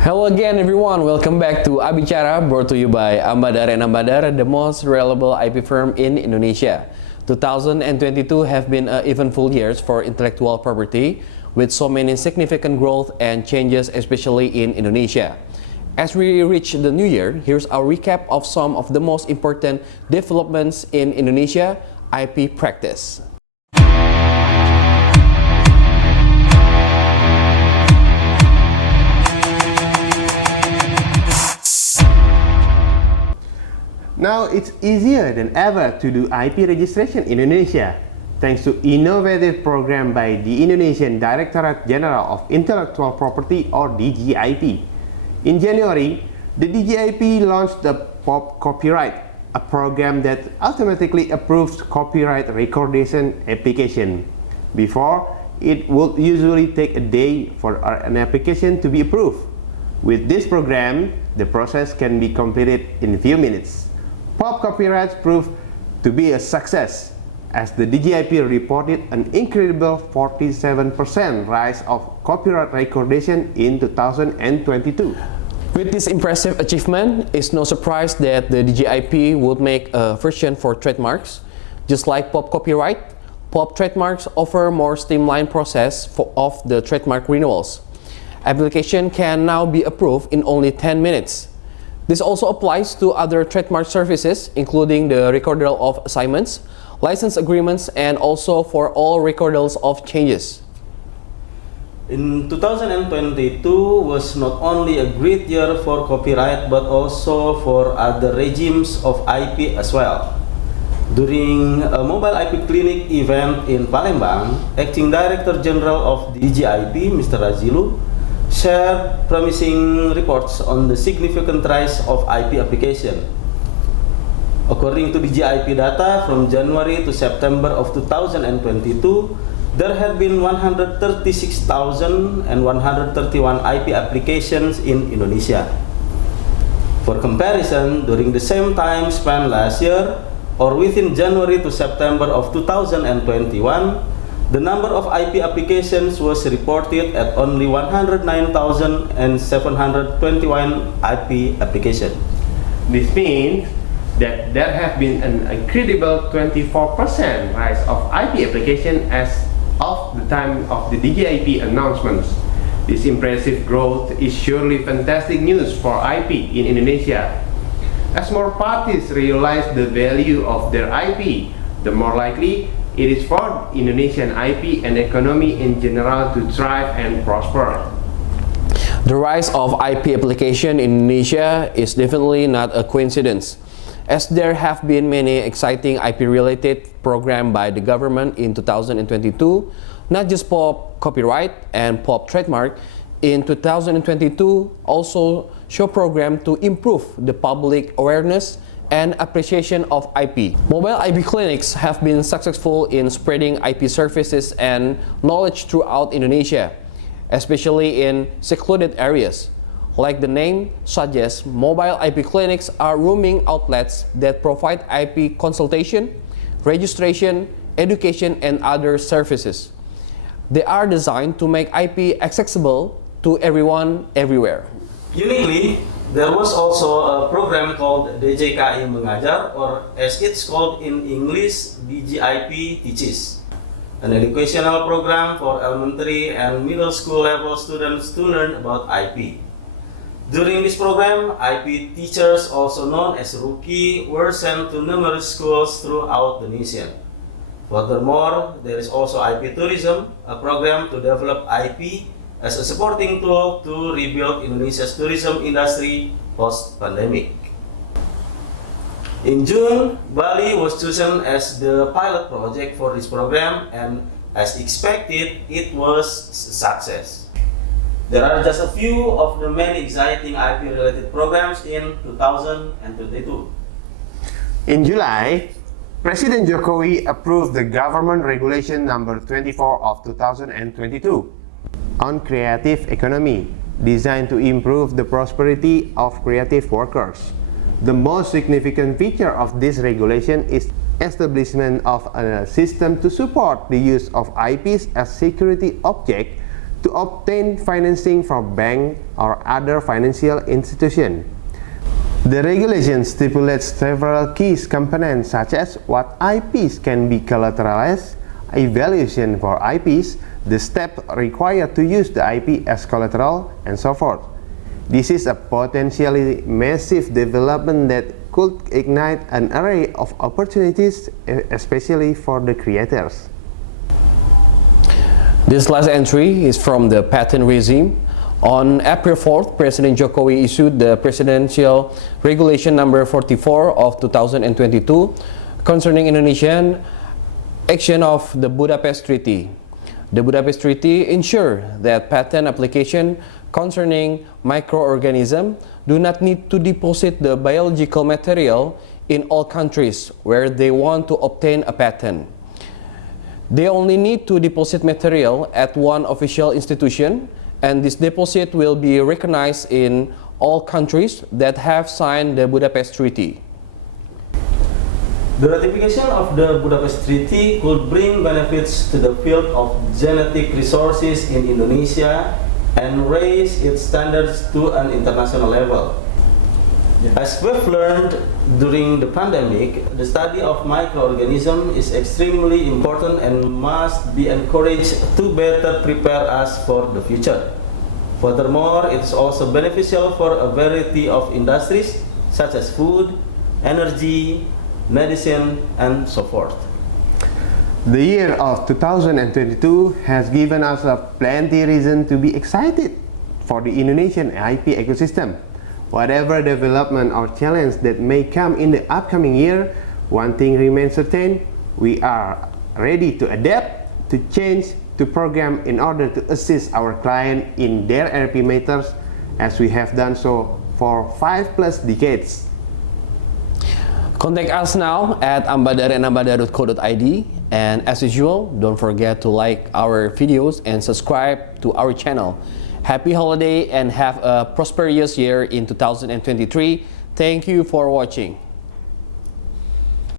Hello again everyone, welcome back to ABICARA, brought to you by Badar and Badar, the most reliable IP firm in Indonesia. 2022 have been eventful years for intellectual property, with so many significant growth and changes, especially in Indonesia. As we reach the new year, here's our recap of some of the most important developments in Indonesia IP practice. Now it's easier than ever to do IP registration in Indonesia, thanks to innovative program by the Indonesian Directorate General of Intellectual Property or DGIP. In January, the DGIP launched the POP Copyright, a program that automatically approves copyright recordation application. Before, it would usually take a day for an application to be approved. With this program, the process can be completed in a few minutes. POP copyrights proved to be a success, as the DGIP reported an incredible 47% rise of copyright recordation in 2022. With this impressive achievement, it's no surprise that the DGIP would make a version for trademarks. Just like POP copyright, POP trademarks offer more streamlined process of the trademark renewals. Application can now be approved in only 10 minutes. This also applies to other trademark services, including the recordal of assignments, license agreements, and also for all recordals of changes. In 2022 was not only a great year for copyright but also for other regimes of IP as well. During a mobile IP clinic event in Palembang, Acting Director General of DGIP, Mr. Razilu, shared promising reports on the significant rise of IP application. According to DGIP data, from January to September of 2022, there had been 136,131 IP applications in Indonesia. For comparison, during the same time span last year, or within January to September of 2021, the number of IP applications was reported at only 109,721 IP applications. This means that there have been an incredible 24% rise of IP application as of the time of the DGIP announcements. This impressive growth is surely fantastic news for IP in Indonesia. As more parties realize the value of their IP, the more likely it is for Indonesian IP and economy in general to thrive and prosper. The rise of IP application in Indonesia is definitely not a coincidence, as there have been many exciting IP-related programs by the government in 2022, not just POP copyright and POP trademark. In 2022, also show program to improve the public awareness and appreciation of IP. Mobile IP clinics have been successful in spreading IP services and knowledge throughout Indonesia, especially in secluded areas. Like the name suggests, mobile IP clinics are roaming outlets that provide IP consultation, registration, education, and other services. They are designed to make IP accessible to everyone, everywhere. Uniquely, there was also a program called DJKI Mengajar, or as it's called in English, DGIP Teaches, an educational program for elementary and middle school level students to learn about IP. During this program, IP teachers, also known as rookie, were sent to numerous schools throughout the nation. Furthermore, there is also IP tourism, a program to develop IP as a supporting tool to rebuild Indonesia's tourism industry post-pandemic. In June, Bali was chosen as the pilot project for this program, and as expected, it was a success. There are just a few of the many exciting IP-related programs in 2022. In July, President Jokowi approved the Government Regulation Number 24 of 2022 on creative economy, designed to improve the prosperity of creative workers. The most significant feature of this regulation is establishment of a system to support the use of IPs as security object to obtain financing from bank or other financial institution. The regulation stipulates several key components such as what IPs can be collateralized, evaluation for IPs, the step required to use the IP as collateral, and so forth. This is a potentially massive development that could ignite an array of opportunities, especially for the creators. This last entry is from the patent regime. On April 4th, President Jokowi issued the Presidential Regulation Number 44 of 2022 concerning Indonesian action of the Budapest Treaty. The Budapest Treaty ensures that patent application concerning microorganisms do not need to deposit the biological material in all countries where they want to obtain a patent. They only need to deposit material at one official institution, and this deposit will be recognized in all countries that have signed the Budapest Treaty. The ratification of the Budapest Treaty could bring benefits to the field of genetic resources in Indonesia and raise its standards to an international level. As we've learned during the pandemic, the study of microorganisms is extremely important and must be encouraged to better prepare us for the future. Furthermore, it is also beneficial for a variety of industries such as food, energy, medicine, and so forth. The year of 2022 has given us a plenty reason to be excited for the Indonesian IP ecosystem. Whatever development or challenge that may come in the upcoming year, one thing remains certain: we are ready to adapt, to change, to program in order to assist our client in their RP matters, as we have done so for 5+ decades. Contact us now at ambadar@ambadar.co.id, and as usual, don't forget to like our videos and subscribe to our channel. Happy holiday and have a prosperous year in 2023. Thank you for watching.